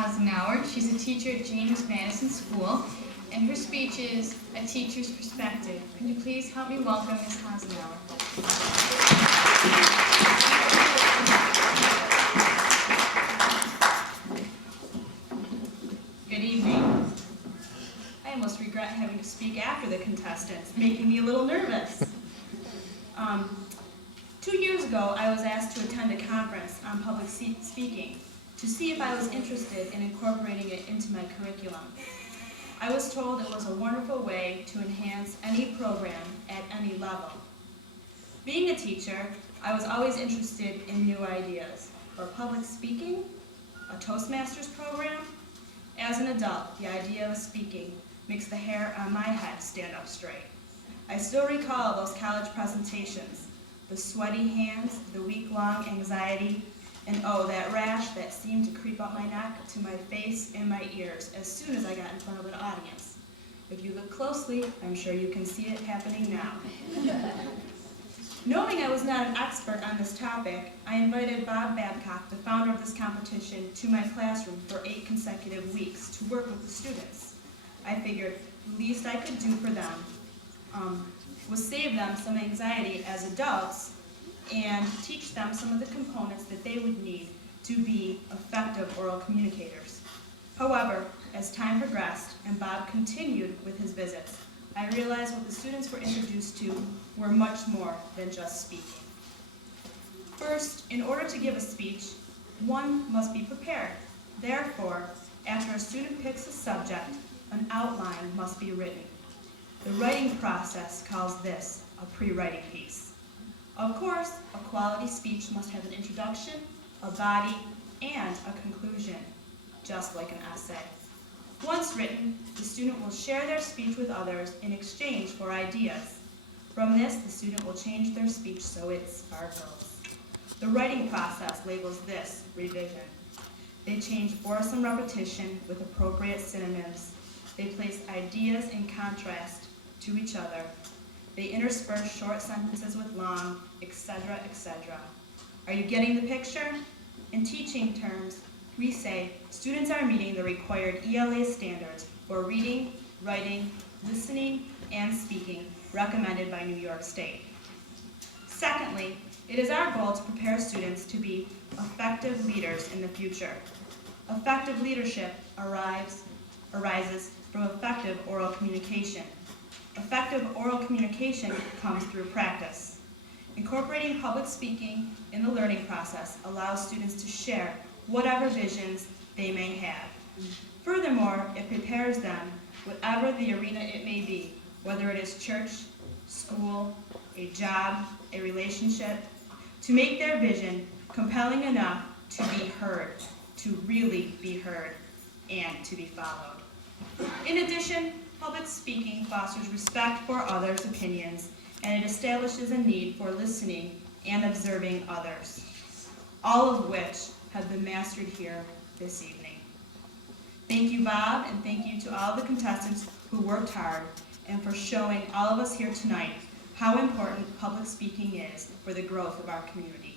Hasenauer. She's a teacher at James Madison School, and her speech is A Teacher's Perspective. Can you please help me welcome Ms. Hasenauer? Good evening. I almost regret having to speak after the contestants, making me a little nervous. 2 years ago, I was asked to attend a conference on public speaking to see if I was interested in incorporating it into my curriculum. I was told it was a wonderful way to enhance any program at any level. Being a teacher, I was always interested in new ideas. For public speaking, a Toastmasters program. As an adult, the idea of speaking makes the hair on my head stand up straight. I still recall those college presentations, the sweaty hands, the week-long anxiety, and oh, that rash that seemed to creep up my neck to my face and my ears as soon as I got in front of an audience. If you look closely, I'm sure you can see it happening now. Knowing I was not an expert on this topic, I invited Bob Babcock, the founder of this competition, to my classroom for 8 consecutive weeks to work with the students. I figured the least I could do for them was save them some anxiety as adults and teach them some of the components that they would need to be effective oral communicators. However, as time progressed and Bob continued with his visits, I realized what the students were introduced to were much more than just speaking. First, in order to give a speech, one must be prepared. Therefore, after a student picks a subject, an outline must be written. The writing process calls this a pre-writing piece. Of course, a quality speech must have an introduction, a body, and a conclusion, just like an essay. Once written, the student will share their speech with others in exchange for ideas. From this, the student will change their speech so it sparkles. The writing process labels this revision. They change boresome repetition with appropriate synonyms. They place ideas in contrast to each other. They intersperse short sentences with long, etc., etc. Are you getting the picture? In teaching terms, we say students are meeting the required ELA standards for reading, writing, listening, and speaking recommended by New York State. Secondly, it is our goal to prepare students to be effective leaders in the future. Effective leadership arises from effective oral communication. Effective oral communication comes through practice. Incorporating public speaking in the learning process allows students to share whatever visions they may have. Furthermore, it prepares them, whatever the arena it may be, whether it is church, school, a job, a relationship, to make their vision compelling enough to be heard, to really be heard, and to be followed. In addition, public speaking fosters respect for others' opinions, and it establishes a need for listening and observing others, all of which have been mastered here this evening. Thank you, Bob, and thank you to all the contestants who worked hard and for showing all of us here tonight how important public speaking is for the growth of our community.